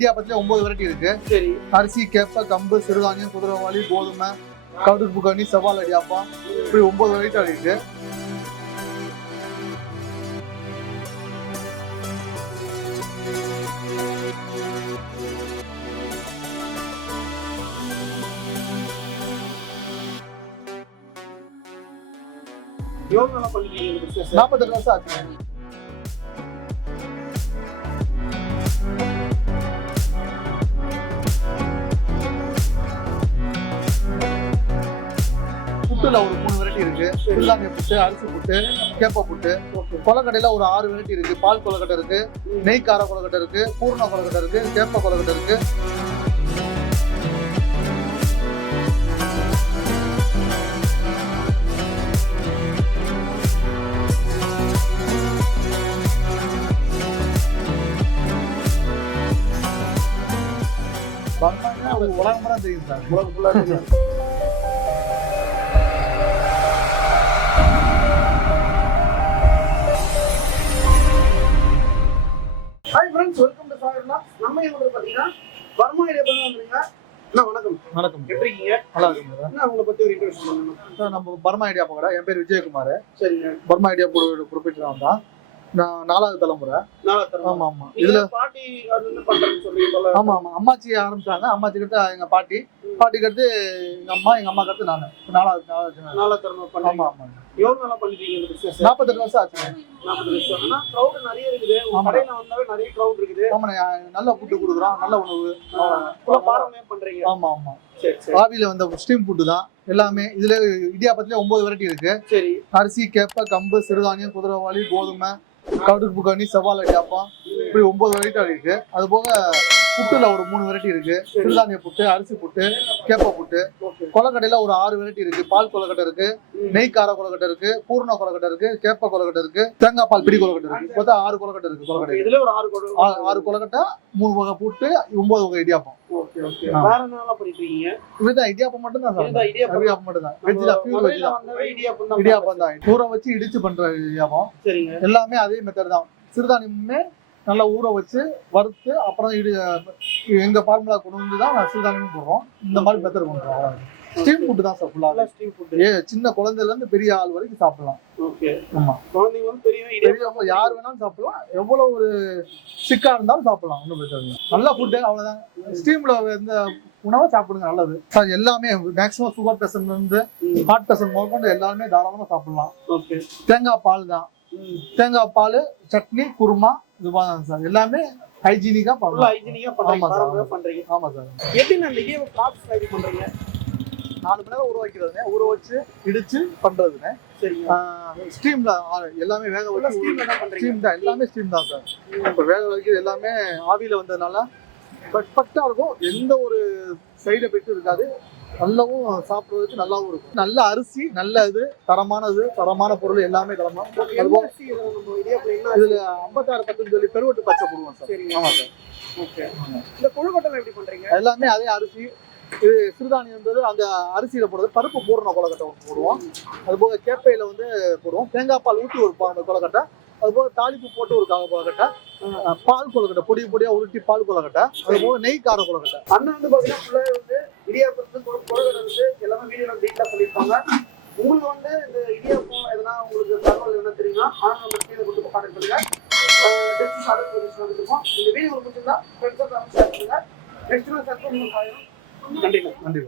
இடியாப்பத்துல ஒன்பது வெரைட்டி இருக்கு. சரி. அரிசி கேப்ப கம்பு சிறுதானியம் குதிரைவாளி கோதுமை கடுப்பு கனி செவ்வாழை இடியாப்பம் இப்படி ஒன்பது வெரைட்டி இருக்கு. எவ்வளவு நாளா பண்ணிருக்கீங்க இந்த பிசினஸ் நாற்பத்தெட்டு வருஷம் ஆச்சு. புட்டுல ஒரு மூணு வெரைட்டி இருக்கு. சிறுதானிய புட்டு அரிசி புட்டு கேப்ப புட்டு. கொலக்கட்டையில ஒரு ஆறு வெரைட்டி இருக்கு. பால் கொலக்கட்டை இருக்கு நெய் கார கொலக்கட்டை இருக்கு பூர்ண கொலக்கட்டை இருக்கு கேப்ப கொலக்கட்டை இருக்கு. பர்மான்னா உலகம் தெரியும் சார். உலகம் ஃபுல்லாக தெரியும் வணக்கம். வணக்கம். எப்படி இருக்கீங்க நல்லா இருக்குங்க சார் நம்ம பர்மா ஐடியா போகல என் பேர் விஜயகுமார். சரிங்க. பர்மா ஐடியா ப்ரொஃபைட்டர் தான். நாலாவது தலைமுறை. ஆமா ஆமா. இதுல பாட்டி ஆமா ஆமா. அம்மாச்சி ஆரம்பிச்சாங்க. அம்மாச்சி கிட்ட எங்க பாட்டி. பாட்டிக்கு அடுத்து எங்க அம்மா எங்க அம்மா அடுத்து நானு. நாலாவது நாலாவது தரணும் பண்ணுங்க. ஆமா ஆமா. எவ்வளவு நாளா பண்ணிருக்கீங்க இந்த பிசினஸ் நாற்பத்தெட்டு வருஷம் ஆச்சு. நாற்பது நிறைய இருக்குது. கடையில வந்தாவே நிறைய க்ரௌட் இருக்குது. ஆமா நல்ல ஃபுட்டு கொடுக்குறோம். நல்ல உணவு. ஃபுல்லா பாரம்பரியம் பண்றீங்க. ஆமா ஆமா. ஆவியில வந்த ஸ்டீம் ஃபுட்டு தான். எல்லாமே இதுல இடியாப்பத்துல ஒன்பது வெரைட்டி இருக்கு. சரி. அரிசி கேப்ப கம்பு சிறுதானியம் குதிரைவாளி கோதுமை கடுப்பு கனி செவ்வாழை இடியாப்பம் இப்படி ஒன்பது வெரைட்டி இருக்கு. அது போக புட்டுல ஒரு மூணு வெரைட்டி இருக்கு. சிறுதானிய புட்டு அரிசி புட்டு கேப்ப புட்டு. கொலக்கட்டையில ஒரு ஆறு வெரைட்டி இருக்கு. பால் கொலக்கட்டை இருக்கு நெய் கார கொலக்கட்டை இருக்கு பூர்ண கொலக்கட்டை இருக்கு கேப்ப கொலக்கட்டை இருக்கு தேங்காய் பால் பிடி கொலக்கட்டை இருக்கு. மொத்தம் ஆறு கொலக்கட்டை இருக்கு கொலக்கட்டை. இதுல ஒரு ஆறு ஆறு கொலக்கட்டை மூணு வகை புட்டு ஒன்பது வகை இடியாப்பம். இடியாப்பம் மட்டும் தான் இடியாப்பம். மட்டும் தான். இடியாப்பம் தான். ஊற வச்சு இடிச்சு பண்ற இடியாப்பம். எல்லாமே அதே மெத்தட் தான். சிறுதானியமுமே நல்லா ஊற வச்சு வறுத்து அப்புறம் இடி எங்க ஃபார்முலா கொண்டு வந்து தான் நான் சிறுதானியமும் போடுறோம். இந்த மாதிரி மெத்தட் பண்றோம் ஸ்டீம் ஃபுட் தான் சார் ஃபுல்லாக ஸ்ட்ரீட் ஃபுட் ஏ சின்ன குழந்தையில இருந்து பெரிய ஆள் வரைக்கும் சாப்பிடலாம். ஓகே ஆமா. குழந்தைங்க வந்து பெரிய பெரியவங்க யார் வேணாலும் சாப்பிடலாம். எவ்வளவு ஒரு சிக்கா இருந்தாலும் சாப்பிடலாம். ஒன்றும் பிரச்சனை இல்லை. நல்ல ஃபுட்டு அவ்வளவுதான். ஸ்டீம்ல இந்த உணவை சாப்பிடுங்க நல்லது. சார் எல்லாமே மேக்ஸிமம் சுகர் பேஷண்ட் இருந்து. ஹார்ட் பேஷண்ட் முதற்கொண்டு எல்லாருமே தாராளமா சாப்பிடலாம். ஓகே தேங்காய் பால் தான். தேங்காய் பால் சட்னி குருமா இது தான் சார். எல்லாமே ஹைஜீனிக்கா பண்ணலாம் ஹைஜீனிக்கா. பாரம்பரியம் பண்றீங்க. ஆமா சார் எப்படி அந்த இடியாப்பம் ப்ராசஸ் ரெடி பண்றீங்க? நாலு மணி நேரம் ஊற ஊற வச்சு இடிச்சு பண்றதுனே சரிங்க. ஸ்டீம்ல எல்லாமே வேக வச்சு ஸ்டீம்ல தான் பண்றீங்க. ஸ்டீம் தான். எல்லாமே ஸ்டீம் தான் சார். இப்போ வேக வைக்கிறது எல்லாமே ஆவியில வந்ததுனால பர்ஃபெக்டா இருக்கும். எந்த ஒரு சைடு எஃபெக்டும் இருக்காது. நல்லாவும் சாப்பிடுறதுக்கு நல்லாவும் இருக்கும். நல்ல அரிசி நல்ல இது தரமானது தரமான பொருள் எல்லாமே தரமா இதுல ஐம்பத்தாறு பத்துன்னு சொல்லி பெருவட்டு பச்சை போடுவோம் சார். ஆமா சார். ஓகே. இந்த கொழுக்கட்டை எப்படி பண்றீங்க? எல்லாமே அதே அரிசி இது சிறுதானியன்றது அந்த அரிசியில போடுறது பருப்பு பூரண கொலக்கட்டை ஒன்று போடுவோம். அது போக கேப்பையில வந்து போடுவோம். தேங்காய் பால் ஊற்றி ஒரு பா- கொலக்கட்டை அது போக தாளிப்பு போட்டு ஒரு காக கொலக்கட்டை பால் கொலக்கட்டை பொடி பொடியா உருட்டி பால் கொலக்கட்டை அது போக நெய் கார கொலக்கட்டை அண்ணன் வந்து வந்து இடியாப்பத்து கொழுக்கட்டை வந்து எல்லாமே வீடியோல டீட்டெயிலா சொல்லியிருப்பாங்க. உங்களுக்கு வந்து இந்த இடியாப்பம் எதனா உங்களுக்கு தகவல் என்ன தெரியுமா ஆனால் நம்ம கீழே கொடுத்து கான்டாக்ட் பண்ணுங்க. டெஸ்ட் சாதம் பொசிஷன் இந்த வீடியோ உங்களுக்கு பிடிச்சிருந்தா ஃப்ரெண்ட்ஸாக ஷேர் பண்ணுங்க. நெக்ஸ்ட் சர்க்கிள் நன்றி நன்றி